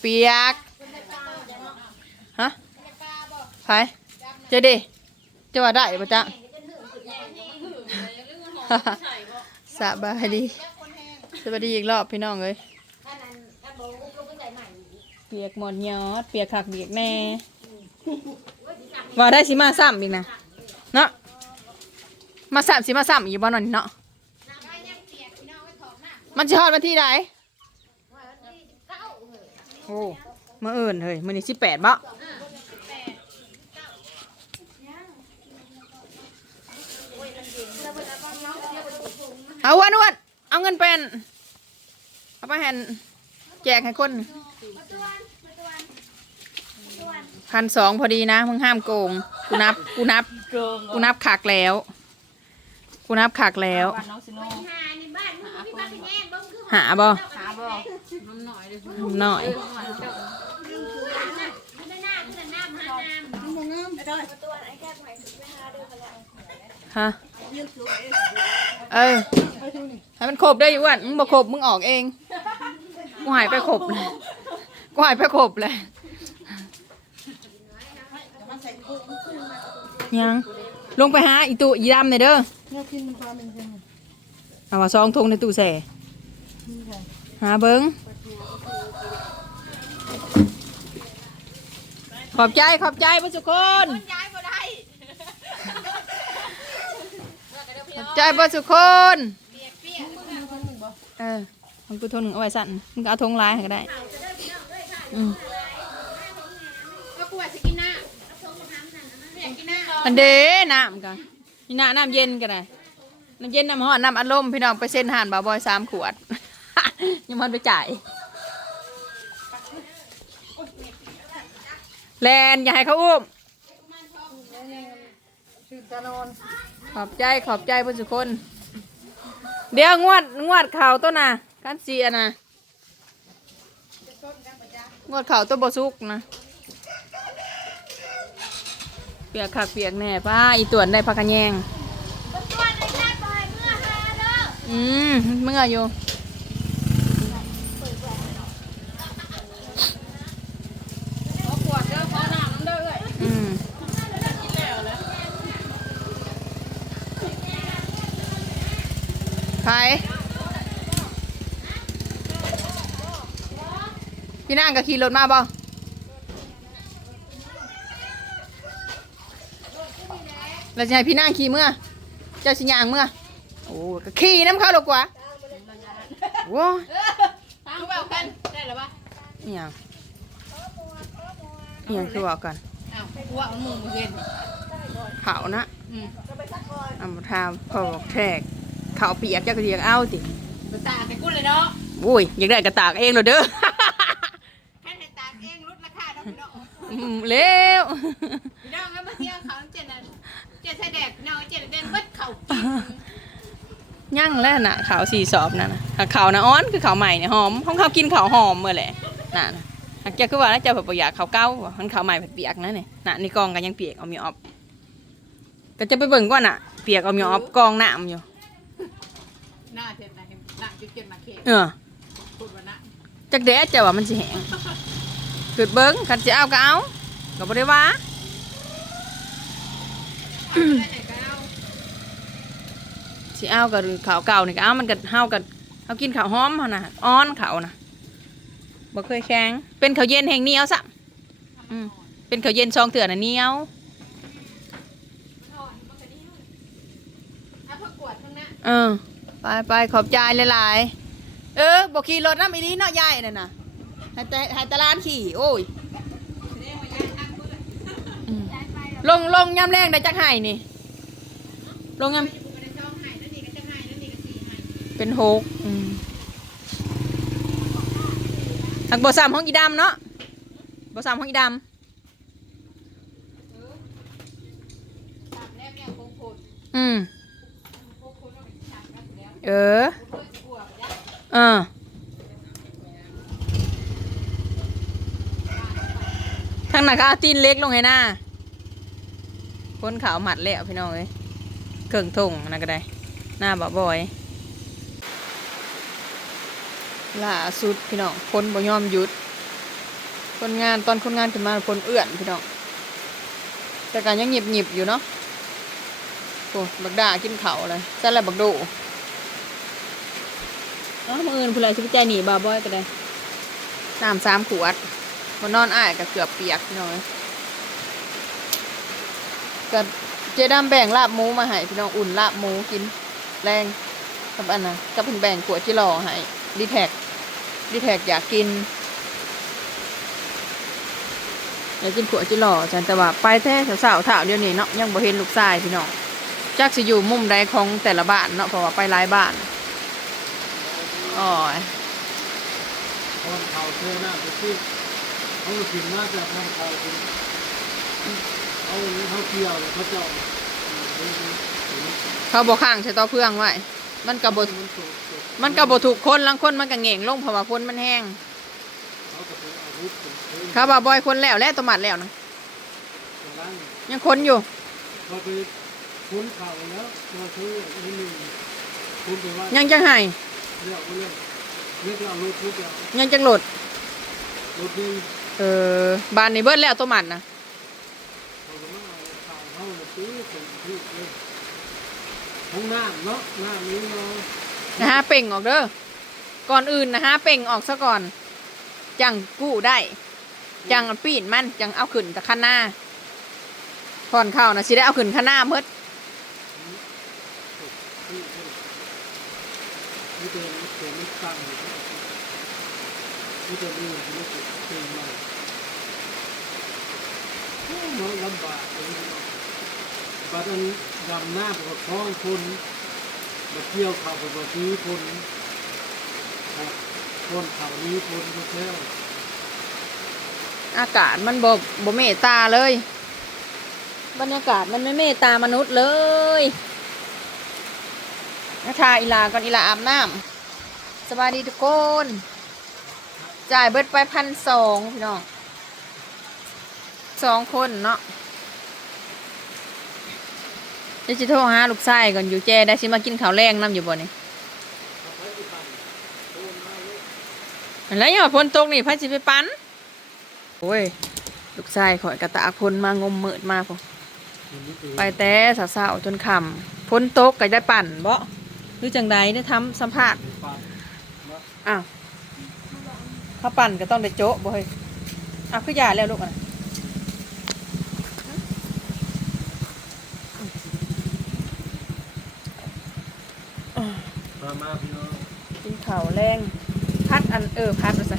เปียกฮะไปเจดิจะว่าได้ปะจ๊ะสบายดีสวัสดีอีกรอบพี่น้องเลยเปียกหมดยอดเปียกขักเปียกแน่ว่าได้สิมาซ้ำอีกนะเนาะมาซ้ำสิมาซ้ำอีกบ้านนนเนาะมันจะฮอดวันที่ใด โอ้เมื่อเอินเฮ้ยมื่อนี้สิบแปดบ่เอาอ้วันอ้วันเอาเงินเป็นเอาไปแหนแจกให้คนพันสองพอดีนะ มึงห้ามโกง กูนับ กูนับ กูนับขักแล้ว กูนับขักแล้วบ้านน้องสิโนหาในบ้านมึงพี่บ้านเป็นแง่ บอหาบ่หน้ำหน่อยเลยหน่มหน้าคือหน้าหาน้ำฮะ เออ ให้มันครบได้อยู่วันมึงบ่ครบมึงออกเอง กูหายไปครบเลย กูหายไปครบเลย ยัง ลงไปหาอีตู้อีดำหน่อยเด้อเอาว่าซองทงในตู้แส่ หาเบิ้งขอบใจขอบใจผู้ทุกคนย้ายบ่ได้ขอบใจผู้ทุกคนเปียกเปียกเออมันกูทนเอาไว้สั่นมึงก็เอาทงลายให้ก็ได้อืมก็ปวดสิกินหน้าไม่อยากกินหน้าอันเด้น้ำกันนี่น้ำน้ำเย็นก็ได้น้ำเย็นน้ำห้อนน้ำอัดลมพี่น้องไปเซ็นห่านบ่าวบอยสามขวด ยังมันไปจ่าย แลนอย่าให้เขาอุ้ม ขอบใจขอบใจเพื่อนสุกคน เดี๋ยวงวดงวดเข่าตัวน่ะกันเสียนะงวดเข่าตัวบสุกนะเปียกขักเปียกแน่ป้าอีต่วนได้พักกันแยงตัวในชาติบ่อยเมื่อหาเด้ออืมเมื่ออยู่ ขอขวดเด้อขอน้ำน้ำเด้อเอ้ย อืม กินแล้วเลย ใครพี่นางก็ขี่รถมาบ่แล้วจะให้พี่นางขี่เมื่อ เจ้าสิยางเมื่อ โอ้ก็ขี่น้ำเข้าหรอกว่าโว้ยทางแบบกันได้หรือปะอหย่างอหย่างคือบอกก่อนอ้าวกูว่าเอามือมาเห็นเขานะอืมเอามาทำพอบอกแทรก เขาเปียกเจ้าก็เรียกเอาสิภาษาแต่กุ้นเลยเนาะโอ้ยอยากได้กระตากเองเลยเด้อ แค่ให้ตากเองลดราคาเนาะพี่น้องอืมเร็วพี่น้องก็มาเที่ยวเขาเจ็ดน่ะเจ็ดใส่แดกพี่น้องเจ็ดเด่นเบิดเข่ากินยั่งแล้วน่ะขาวสี่สอบนั่นน่ะหากขาวนะอ้อนคือขาวใหม่เนี่ยหอมห้องเขากินขาวหอมเมื่อแหละน่ะนะหากเจ้าคือว่าแล้วเจ้าแบบอยากขาวเก้ามันขาวใหม่แบบเปียกนะเนี่ยน่ะนี่กองกันยังเปียกเอามีออฟก็จะไปเบิ่งก่อนน่ะ เปียกเอามีออฟกองน้ำอยู่ หน้าเจ็ดนะเห็นหน้าจุดเจ็ดมาเขตเออพูดว่าหน้าจักแดดเจ้าว่ามันสิแห้งเกิดเบิ่งคันสิเอาก็เอาก็บ่ได้ว่าได้ไหนก็เอาสิเอาก็ขาวเก่านี่ก็เอามันก็เฮาก็เฮากินขาวหอมเฮาน่ะอ้อนขาวน่ะบ่เคยแข็งเป็นขาวเย็นแห่งเหนียวซะอืมเป็นขาวเย็นซองเถื่อน่ะเหนียวเอาผักกวดข้างหน้าเออ ไปไปขอบใจหลายๆ เออบอกขี่รถน้ำอีนี้เนาะยายนั่นน่ะให้แต่ให้ตลานขี่ โอ้ยลงลงยำแรงได้จักไห้นี่ ลงยำเป็นหกอืมหักบอสามห้องอีดำเนาะบอสามห้องอีดำอืม เออเพื่อนกลัวไปยัดเออทางหนก็เอาตีนเล็กลงให้หน้าคนขาวหมัดแล้วพี่น้องเอ้ยเกิ่งทงนนั่นก็ได้ หน้าบ่บ่อยล่าสุดพี่น้องคนบ่ยอมหยุด คนงานตอนคนงานขึ้นมาคนเอื้อนพี่น้องแต่การยังหยิบหยิบอยู่เนาะโอ้บักด่ากินเขาเลยใช่แล้วบักโด เอ้ามื่ออื่นผู้ใดสิไปใจหนีบาบอยก็ได้น้ำสามขวดมานอนอ้ายก็เกือบเปียกพี่น้องเอ้ยก็เจดำแบ่งลาบหมูมาให้พี่น้องอุ่นลาบหมูกินแรงกับอันนะกับเพิ่นแบ่งขวดที่รอให้ดีแท็กดีแท็กอยากกินอยากกินขวดจิหล่อจันแต่ว่าไปแท้สาวๆถาวเดียวนี้เนาะยังบ่เห็นลูกชายพี่น้องจักสิอยู่มุมใดของแต่ละบ้านเนาะเพราะว่าไปหลายบ้าน อ๋อยตอนเขาเทหน้าไปที่เขากินมาจากทางเขาเป็นเอาเขาเกี่ยวเลยเขาเจาะเขาบ่ข้างใช้ต่อเพื่องไว้มันก็บ่มันตกตกมันก็บ่ถูกคนลังคนมันก็แหง่งลงเพราะว่าคนมันแห้งเขาก็เป็นอาวุธเป็นปืนเขาว่าบ่อยคนแล้วแล้วตัวหมัดแล้วนะแต่ล่างยังคนอยู่เขาไปคุ้นเข่าแล้วมาซื้อนิดหนึ่งคุ้นไปว่ายังจังไห้ เรียกว่าเรื่องเรียกเอารถทุกอย่างยังจังโหลดรถนึงเออบ้านนี้เบิดแล้วตัวหมัดนะเขาก็มาเอาข่าวเข้ามาซื้อเป็นที่เลยห้องน้ำเนาะน้ำนี้เนาะนะฮะเป่งออกเด้อก่อนอื่นนะฮะเป่งออกซะก่อน จังกู้ได้ จังปีนมันจังเอาขึ้นตะข้างหน้าพอนเข้านะสิได้เอาขึ้นข้างหน้าเมด ที่นี่เป็นเป็นไม่ตั้งเลยนี่เป็นนี่ไม่เป็นเป็นใหม่โอ้เนาะลำบากเลยเนาะบัดอันดำหน้าปกครองคนมาเกี่ยวข่าวปกซื้อคนครับคนข่าวนี้คนก็แค่วอากาศมันบ่บ่เมตตาเลย บรรยากาศมันไม่เมตตามนุษย์เลย นะทาอีลาก่อนอีลาอาบน้ำสวัสดีทุกคน จ่ายเบิดไปพันสองพี่น้องสองคนเนาะเดี๋ยวจะโทรหาลูกชายก่อนอยู่แจได้สิมากินข้าวแรงน้ำอยู่บ่นี่แล้วยังว่าพ้นตกนี่พันสิไปปั้นโอ้ยลูกชายข่อยกระตากพ้นมางมมืดมาพอไปแต่สาวๆจนคำพ้นตกก็ได้ปั่นบ่ หรือจังใดได้ทำสัมภาษณ์ปัดอ้าวถ้าปั่นก็ต้องได้โจ๊ะบ่เฮ้ยอ้าวคือหยาแล้วลูกอะกินข้าวแรงพัดอันเออพัดว่าซะ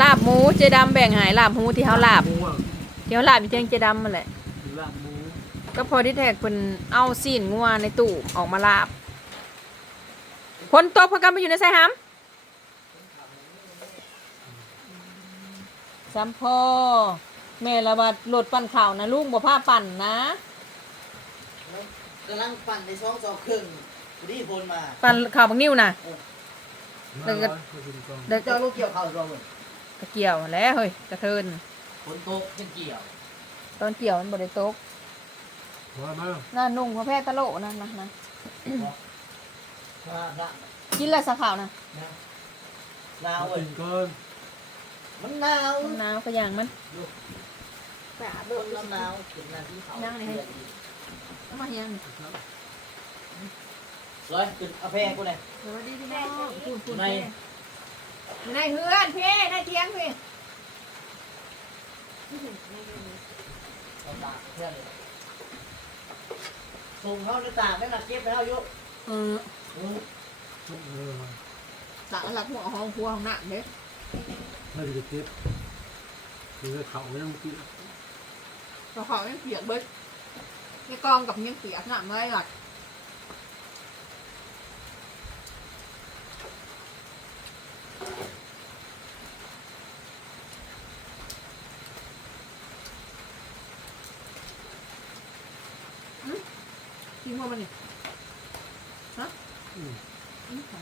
ลาบหมูเจดำแบ่งหายลาบหมูที่เฮาลาบหมูอะที่เฮาลาบอยู่เที่ยงเจดำนั่นแหละก็พอที่แท็กเพิ่นเอาซีนงัวในตู้ออกมาลาบ คนตกพากันไปอยู่ในไซฮัมซัมพ่อแม่ละบาดโหลดปั่นข่าวนะลุงบ่พาปั่นนะกำลังปั่นในช่องสองครึ่งพอดีพลมาปั่นข่าวบักนิ้วนะมาแล้วก็ร้อยมากินก่อนเด็กเจ้าลูกเกี่ยวข้าวรวมเลยกระเกี่ยวแล้วเฮ้ยกระเทินฝนตกยังเกี่ยว ตอนเกี่ยวมันบ่ได้ตกมามาน่านุ่งพระแพทย์ตะโลนะนะนะ มาละกินแล้วสักข่าวนะนะหนาวมาเว้ยกินก่อนมันหนาวมันหนาวก็อย่างมันคนละหนาวกินน้ำที่เขานั่งนี่ให้เอามาเฮียงสวยกินเอาแพงกูเลยสวัสดีพี่น้องพูดพูดในในเฮือนพี่ในเทียงพี่เอาตากเพื่อนเลยส่งเขาในตากได้หนักเก็บไปเอายุ เอออืมเออสั่งหลักหัวห้องครัวห้องน้ำเด้ไม่ได้เก็บคือเขายังกินกระเพาะยังเปียกเบิดในกองกับยังเปียกน้ำไม่หลักกินหัวมันนี่ฮะอืมค่ะ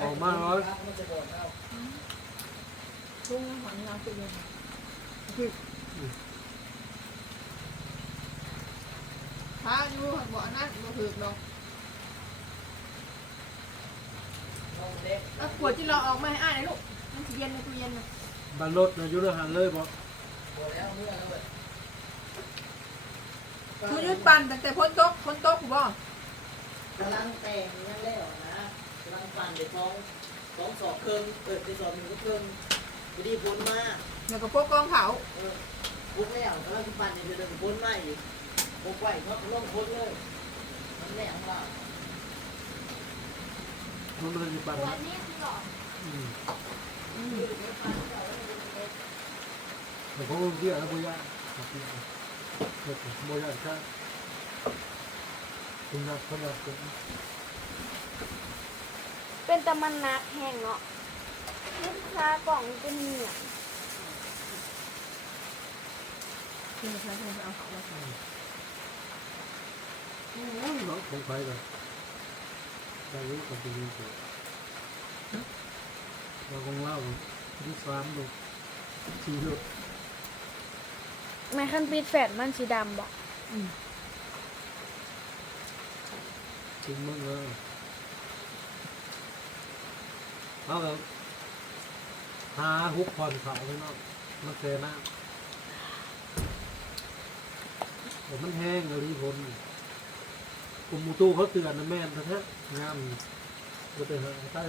ออกมาร้อยมันจะโดนเอาลุงหันเราไปเลยถ้าอยู่หันบ่อนั่นบ่ มาให้อ่านหน่อยลูกมันสิเย็นในตู้เย็นน่ะบันรถนะอยุทธหันเลยบอกหมดแล้วเมื่อแล้วเว้ยคือยืดปั่นตั้งแต่พ้นโต๊ะพ้นโต๊ะกูบอกกำลังแต่งนั่นแล้วนะกำลังปั่นไปท้องท้องสอบเครื่องเปิดไปสอบหนึ่งเครื่องพอดีพ้นมาแล้วก็พวกกองเผาเออพุกแล้วกำลังปั่นอยู่เดินพ้นมาอีกพุกไหวเขาล่องพ้นเลยมันแหลมว่ามันมันจะปั่นตัวนะนี้คือหลอกอืมแต่เขาเรียกแล้วบุญญาครับเรียกเรียกบุญญา ใช่คุณนักคุณนักคุณเป็นตะมันนักแห้งเนาะลูกค้ากล่องเป็นเหนียวที่มันใช้ให้เอาเขามาใส่โอ้ยน้องของใครเลยใจ แม่คันปิดแฟดมันสีดำบ่ถึงมึงเลยเอาแบบหาฮุกผ่อนเขาเลยเนาะมันเซน่าแต่มันแห้งเลยคนกลุ่มมูตู้เขาเตือนนะแม่นแท้งามก็ไปหาใต้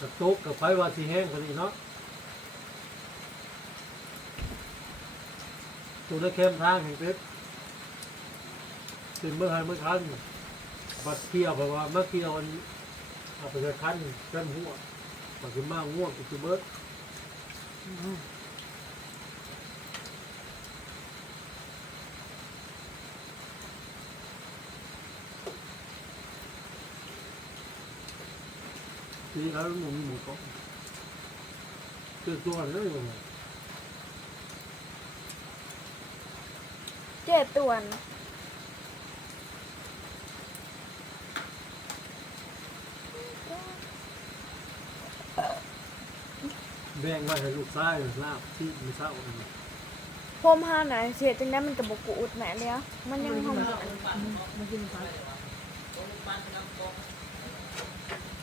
กับโต๊ะกับไฟว่าสีแห้งคนนี้เนาะ ตัวได้เข้มทางแห่งเป็ดเป็นเมื่อไหร่เมื่อคันบัดเกี่ยวเพราะว่าเมื่อเกี่ยวอันเอาไปใช้คันเส้นหัวปัจจุบันง่วงปัจจุบันทีนี้แล้วหมูมีหมูกรอบเกิดตัวอะไรได้บ้าง เจ็ดตวนแบ่งไว้ให้ลูกชายลาบที่มีเศร้าพมห้าไหนเสียจังได้มันกับบกูอุดแหม่แล้ว มันยังหอมมันกินไป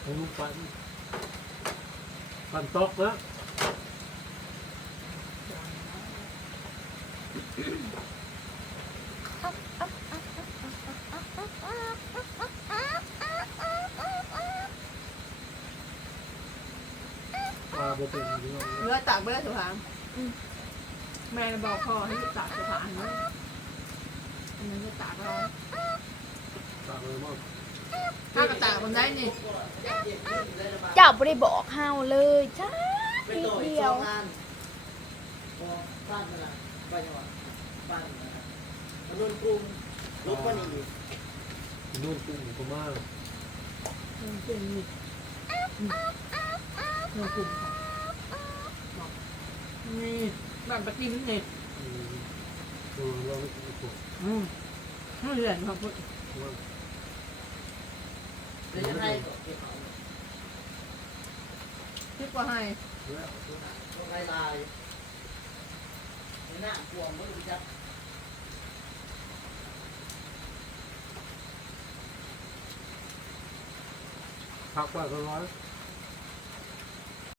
ให้ลูกปันปันตอกนะ ปลาบ่เป็นพี่น้องเนื้อตากไปแล้วสุภาพแม่บอกพ่อให้ตากสุภาพอันนี้อันนี้จะตากเราปลาเลยมากถ้ากระตากมันได้นี่เจ้าไม่ได้บอกเฮาเลยจ้าไปทีต่ออีกเดีสยอวงงานพอบ้านมันละไปจังหวัดบ้านมันละมันโดนกลุ่มลบมันอีก นู่นกุ้งประมาณมันเป็นนี่นกกลุ่มค่ะบอกนี่บ้านปะติ้งนี่อืมเอเราไม่กินกุ้งอืมไม่เรียนครับพูดว่าเลยจะให้ก็เก็บเอาคิดว่าให้แล้วต้องลายลายหน้ากวงมันจะจับพัก ว่าก็ร้อยเ